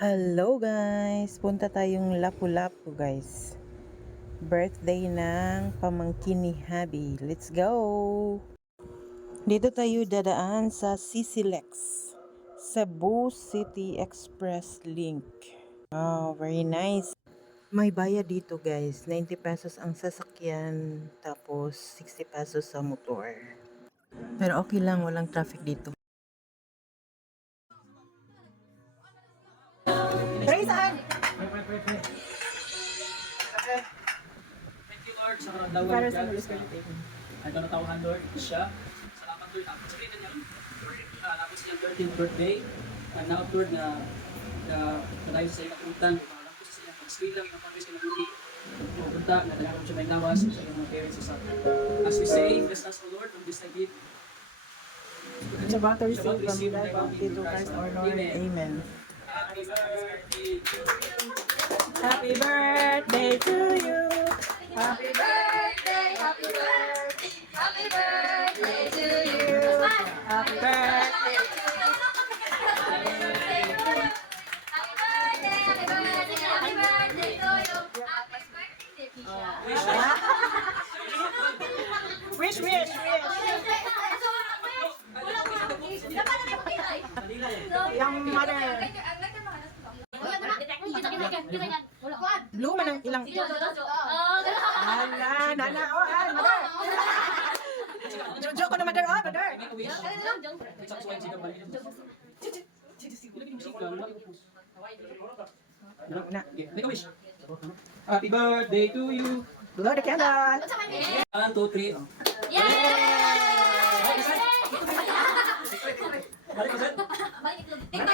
Hello guys! Punta tayong Lapu-Lapu guys. Birthday ng pamangkin ni Habi. Let's go! Dito tayo dadaan sa CCLEX. Cebu City Express Link. Oh, very nice. May bayad dito guys. 90 pesos ang sasakyan. Tapos 60 pesos sa motor. Pero okay lang, walang traffic dito. Try saan? Thank you, Lord, sa dawag ka. Ay, kanatawahan, Lord, siya. Salamat, Lord. Tapos sabihin niya, tapos niya 13th birthday. And now, Lord, na dahil sa iyo kapuntan, tapos sa iyo pag-swilang, yung pag-swilang sa mga pupunta, na dahil siya may lawas sa iyong mga parents sa as we say, bless us, O Lord, on this gift. Shabbat receive from God, bounty to Christ our Lord. Amen. Happy birthday to you. Happy birthday to you. Happy birthday, happy birthday, happy birthday to you. Happy birthday. Happy birthday to you. Happy birthday, happy birthday, happy birthday to you. Happy birthday, Tisha. Wish. Yung mother. Blue man ang ilang. Nana. Mother. Jojo ko na mother. Mother. Happy birthday to you. Blow the candle. 1, 2, 3. Yay! Balik ko, Seth. Tingnan